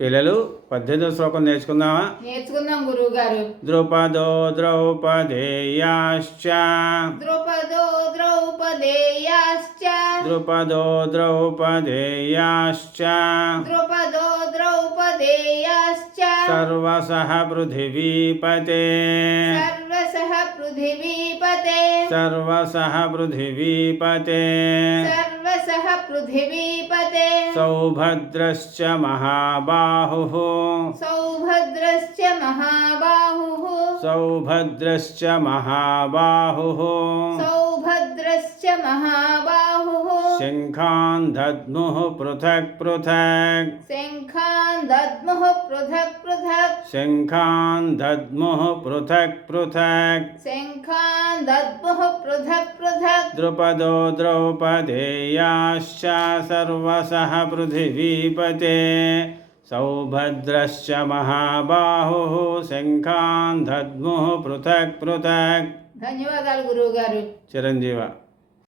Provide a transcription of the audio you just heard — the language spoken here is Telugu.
పిల్లలు 18వ శ్లోకం నేర్చుకుందాం గురువు గారు. ద్రుపదో ద్రౌపదేయాశ్చ ద్రుపదో ద్రౌపదేయాశ్చ ద్రుపదో ద్రౌపదేయాశ్చ ద్రుపదో ద్రౌపదేయాశ్చ సర్వసః పృథివీపతే సర్వసః పృథివీపతే సర్వసః పృథివీపతే సర్వసః పృథివీపతే సౌభద్రశ్చ మహాబాహుః సౌభద్రశ్చ మహాబాహుః సౌభద్రశ్చ మహాబాహుః సౌభద్రశ్చ మహాబాహుః శంఖాన్ దద్ముః పృథక్ పృథక్ శంఖాన్ దద్ముః పృథక్ పృథక్ శంఖాన్ దద్ముః పృథక్ పృథక్ శంఖాన్ దద్ముః పృథక్ పృథక్ ద్రుపదో ద్రౌపదేయాశ్చ సర్వసః పృథివీపతే సౌభద్రశ్చ మహాబాహుః శంఖాన్ దద్ముః పృథక్ పృథక్. ధన్యవాదాలు గురువు గారు. చిరంజీవ.